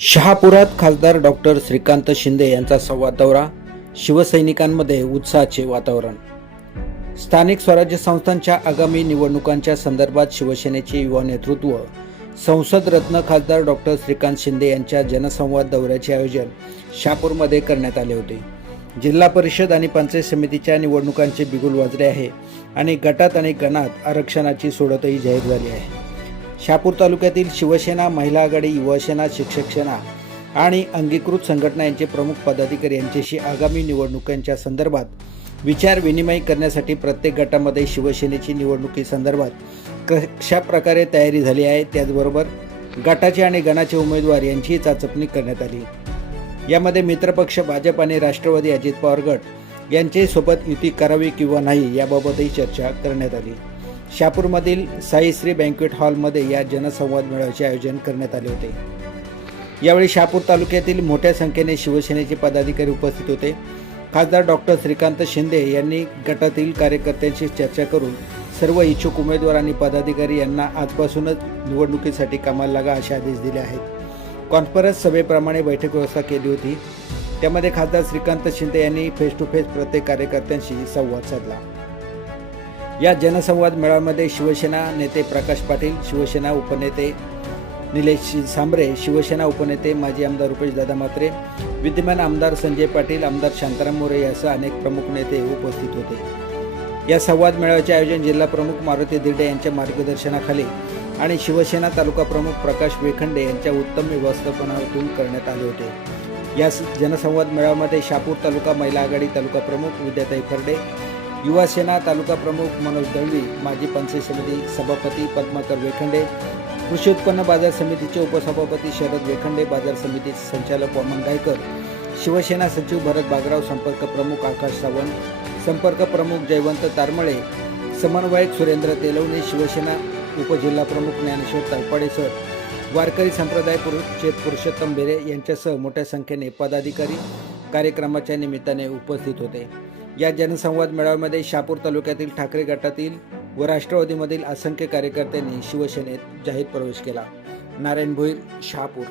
शहापुरात खासदार डॉक्टर श्रीकांत शिंदे यांचा संवाद दौरा शिवसैनिकांमध्ये उत्साहाचे वातावरण. स्थानिक स्वराज्य संस्थांच्या आगामी निवडणुकांच्या संदर्भात शिवसेनेचे युवा नेतृत्व संसद रत्न खासदार डॉक्टर श्रीकांत शिंदे यांच्या जनसंवाद दौऱ्याचे आयोजन शहापूरमध्ये करण्यात आले होते. जिल्हा परिषद आणि पंचायत समितीच्या निवडणुकांचे बिगुल वाजले आहे आणि गटात आणि गणात आरक्षणाची सोडतही जाहीर झाली आहे. शहापूर तालुक्यातील शिवसेना महिला आघाडी युवासेना शिक्षक सेना आणि अंगीकृत संघटना यांचे प्रमुख पदाधिकारी यांच्याशी आगामी निवडणुकांच्या संदर्भात विचार विनिमय करण्यासाठी प्रत्येक गटामध्ये शिवसेनेची निवडणुकीसंदर्भात कशा प्रकारे तयारी झाली आहे त्याचबरोबर गटाचे आणि गणाचे उमेदवार यांचीही चाचपणी करण्यात आली. यामध्ये मित्रपक्ष भाजप आणि राष्ट्रवादी अजित पवार गट यांच्यासोबत युती करावी किंवा नाही याबाबतही चर्चा करण्यात आली. शहापूरमधील साईश्री बँक्वेट हॉलमध्ये या जनसंवाद मेळाव्याचे आयोजन करण्यात आले होते. यावेळी शहापूर तालुक्यातील मोठ्या संख्येने शिवसेनेचे पदाधिकारी उपस्थित होते. खासदार डॉक्टर श्रीकांत शिंदे यांनी गटातील कार्यकर्त्यांशी चर्चा करून सर्व इच्छुक उमेदवार आणि पदाधिकारी यांना आजपासूनच निवडणुकीसाठी कामाला लागा असे आदेश दिले आहेत. कॉन्फरन्स सभेप्रमाणे बैठक व्यवस्था केली होती. त्यामध्ये खासदार श्रीकांत शिंदे यांनी फेस टू फेस प्रत्येक कार्यकर्त्यांशी संवाद साधला. या जनसंवाद मेळाव्यामध्ये शिवसेना नेते प्रकाश पाटील शिवसेना उपनेते निलेश सांबरे शिवसेना उपनेते माजी आमदार रुपेश दादा विद्यमान आमदार संजय पाटील आमदार शांताराम मोरे यासह अनेक प्रमुख नेते उपस्थित होते. या संवाद मेळाव्याचे आयोजन जिल्हा प्रमुख मारुती दिर्डे यांच्या मार्गदर्शनाखाली आणि शिवसेना तालुका प्रमुख प्रकाश वेखंडे यांच्या उत्तम व्यवस्थापनातून करण्यात आले होते. या जनसंवाद मेळाव्यामध्ये शापूर तालुका महिला आघाडी तालुका प्रमुख विद्याताई फर्डे युवा सेना तालुका प्रमुख मनोज दळवी माजी पंचायत समिती सभापती पद्माकर वेखंडे कृषी उत्पन्न बाजार समितीचे उपसभापती शरद वेखंडे बाजार समितीचे संचालक वामन गायकर शिवसेना सचिव भरत बागराव संपर्क प्रमुख आकाश सावंत संपर्क प्रमुख जयवंत तारमळे समन्वयक सुरेंद्र तेलवणे शिवसेना उपजिल्हा प्रमुख ज्ञानेश्वर तळपाडे सर वारकरी संप्रदाय पुरुष पुरुषोत्तम बेरे यांच्यासह मोठ्या संख्येने पदाधिकारी कार्यक्रमाच्या निमित्ताने उपस्थित होते. या जनसंवाद मेळाव्यामध्ये शापूर तालुक्यातील ठाकरे गटातील व राष्ट्रवादीमधील असंख्य कार्यकर्त्यांनी शिवसेनेत जाहीर प्रवेश केला. नारायण भोईर शहापूर